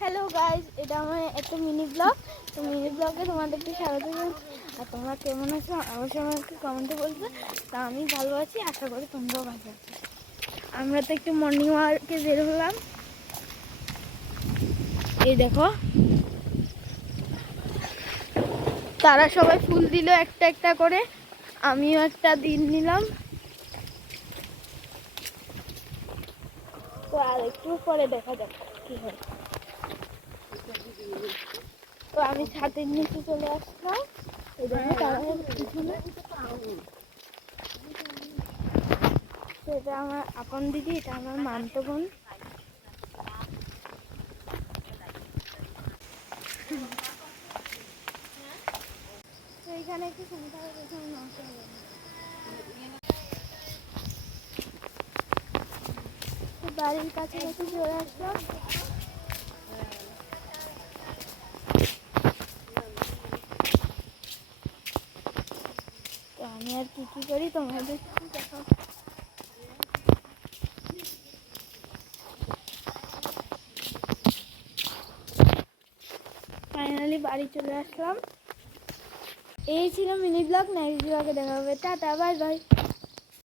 Hello guys, এটা আমার একটা মিনি ব্লগ। তো মিনি ব্লগে তোমাদেরকে স্বাগত জানাই। আর তোমরা কেমন আছো অবশ্যই আমাকে কমেন্টে বলবে। তা আমি ভালো আছি, আশা করি তোমরাও ভালো আছো। আমরা তো একটু মর্নিং ওয়ার্কে বের হলাম। এই দেখো, তারা সবাই ফুল দিল একটা একটা করে, আমিও একটা দিন নিলাম। তো আর একটু পরে দেখা যাক কি হয়। তো আমি ছাদের নিচে চলে আসলাম। এই দেখো তারা পিছনে, এটা আমার আপন দিদি, এটা আমার মানতো বোন। তো এখানে একটু সংখ্যা নষ্ট হবে। তো বাড়ির কাছাকাছি চলে আসলাম। তো আমি আর কি কি করি তোমাদের দেখো। ফাইনালি বাড়ি চলে আসলাম। এই ছিল মিনি ব্লগ। নেক্সট ব্লগে দেখা হবে। Tata, bye bye.